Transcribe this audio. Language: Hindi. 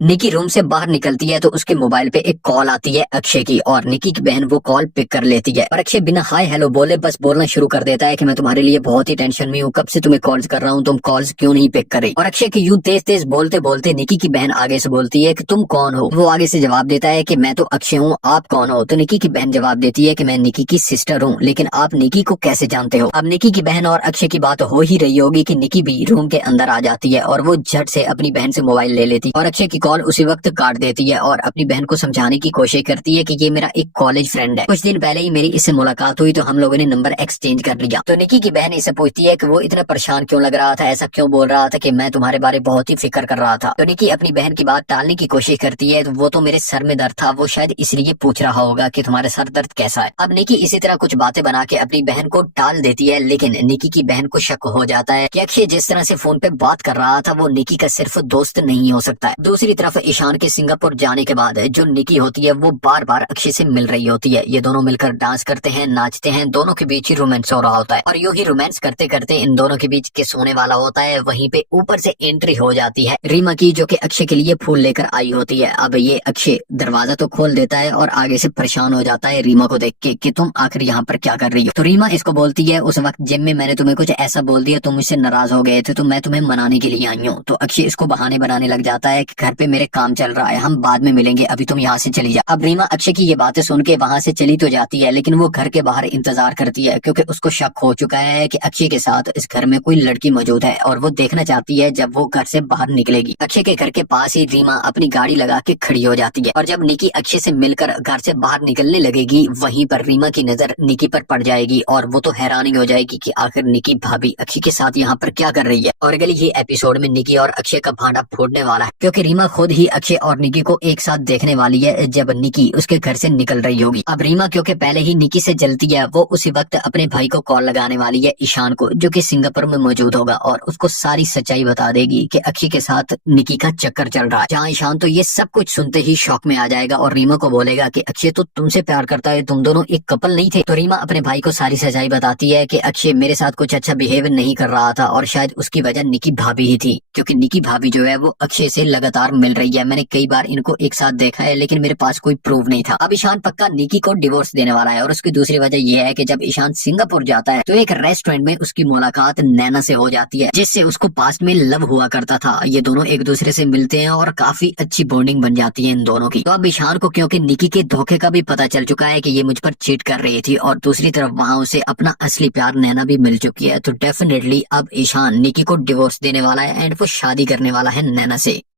निकी रूम से बाहर निकलती है तो उसके मोबाइल पे एक कॉल आती है अक्षय की, और निकी की बहन वो कॉल पिक कर लेती है। और अक्षय बिना हाय हेलो बोले बस बोलना शुरू कर देता है कि मैं तुम्हारे लिए बहुत ही टेंशन में हूँ, कब से तुम्हें कॉल्स कर रहा हूँ, तुम कॉल्स क्यों नहीं पिक कर रही। और अक्षय की यूं तेज तेज बोलते बोलते निकी की बहन आगे से बोलती है कि तुम कौन हो। वो आगे से जवाब देता है कि मैं तो अक्षय हूँ, आप कौन हो। तो निकी की बहन जवाब देती है कि मैं निकी की सिस्टर हूँ, लेकिन आप निकी को कैसे जानते हो। अब निकी की बहन और अक्षय की बात हो ही रही होगी कि निकी भी रूम के अंदर आ जाती है और वो झट से अपनी बहन से मोबाइल ले लेती और अक्षय की कॉल उसी वक्त काट देती है और अपनी बहन को समझाने की कोशिश करती है कि ये मेरा एक कॉलेज फ्रेंड है, कुछ दिन पहले ही मेरी इससे मुलाकात हुई तो हम लोगों ने नंबर एक्सचेंज कर लिया। तो निकी की बहन इसे पूछती है कि वो इतना परेशान क्यों लग रहा था, ऐसा क्यों बोल रहा था कि मैं तुम्हारे बारे बहुत ही फिक्र कर रहा था। तो निकी अपनी बहन की बात टालने की कोशिश करती है, तो वो तो मेरे सर में दर्द था, वो शायद इसलिए पूछ रहा होगा कि तुम्हारे सर दर्द कैसा है। अब निकी इसी तरह कुछ बातें बना के अपनी बहन को टाल देती है, लेकिन निकी की बहन को शक हो जाता है कि अक्षय जिस तरह से फोन पे बात कर रहा था वो निकी का सिर्फ दोस्त नहीं हो सकता है। दूसरी तरफ ईशान के सिंगापुर जाने के बाद जो निकी होती है वो बार बार अक्षय से मिल रही होती है। ये दोनों मिलकर डांस करते हैं, नाचते हैं, दोनों के बीच ही रोमांस हो रहा होता है और यूं ही रोमांस करते करते इन दोनों के बीच किस होने वाला होता है। वहीं पे ऊपर से एंट्री हो जाती है रीमा की, जो कि अक्षय के लिए फूल लेकर आई होती है। अब ये अक्षय दरवाजा तो खोल देता है और आगे से परेशान हो जाता है रीमा को देख के कि तुम आखिर यहाँ पर क्या कर रही हो। तो रीमा इसको बोलती है उस वक्त जिम में मैंने तुम्हें कुछ ऐसा बोल दिया, तुम मुझसे नाराज हो गए थे तो मैं तुम्हें मनाने के लिए आई हूँ। तो अक्षय इसको बहाने बनाने लग जाता है कि घर पे मेरे काम चल रहा है, हम बाद में मिलेंगे, अभी तुम यहाँ से चली जा। अब रीमा अक्षय की ये बातें सुन के वहाँ से चली तो जाती है, लेकिन वो घर के बाहर इंतजार करती है क्योंकि उसको शक हो चुका है कि अक्षय के साथ इस घर में कोई लड़की मौजूद है और वो देखना चाहती है जब वो घर से बाहर निकलेगी। अक्षय के घर के पास ही रीमा अपनी गाड़ी लगा के खड़ी हो जाती है और जब निकी अक्षय से मिलकर घर से बाहर निकलने लगेगी वहीं पर रीमा की नजर निकी पर पड़ जाएगी और वो तो हैरानी हो जाएगी कि आखिर निकी भाभी अक्षय के साथ यहाँ पर क्या कर रही है। और अगले ही एपिसोड में निकी और अक्षय का भांडा फोड़ने वाला है क्योंकि रीमा खुद ही अक्षय और निकी को एक साथ देखने वाली है जब निकी उसके घर से निकल रही होगी। अब रीमा क्योंकि पहले ही निकी से जलती है वो उसी वक्त अपने भाई को कॉल लगाने वाली है ईशान को, जो कि सिंगापुर में मौजूद होगा और उसको सारी सच्चाई बता देगी कि अक्षय के साथ निकी का चक्कर चल रहा है। जहाँ ईशान तो ये सब कुछ सुनते ही शौक में आ जाएगा और रीमा को बोलेगा कि अक्षय तो तुमसे प्यार करता है, तुम दोनों एक कपल नहीं थे। तो रीमा अपने भाई को सारी सच्चाई बताती है कि अक्षय मेरे साथ कुछ अच्छा बिहेव नहीं कर रहा था और शायद उसकी वजह निकी भाभी ही थी, क्योंकि निकी भाभी जो है वो अक्षय से लगातार मिल रही है। मैंने कई बार इनको एक साथ देखा है लेकिन मेरे पास कोई प्रूफ नहीं था। अब ईशान पक्का निकी को डिवोर्स देने वाला है और उसकी दूसरी वजह यह है कि जब ईशान सिंगापुर जाता है तो एक रेस्टोरेंट में उसकी मुलाकात नैना से हो जाती है, जिससे उसको पास्ट में लव हुआ करता था। ये दोनों एक दूसरे से मिलते हैं और काफी अच्छी बॉन्डिंग बन जाती है इन दोनों की। तो अब ईशान को क्योंकि निकी के धोखे का भी पता चल चुका है कि ये मुझ पर चीट कर रही थी और दूसरी तरफ वहाँ उसे अपना असली प्यार नैना भी मिल चुकी है, तो डेफिनेटली अब ईशान निकी को डिवोर्स देने वाला है एंड वो शादी करने वाला है नैना से।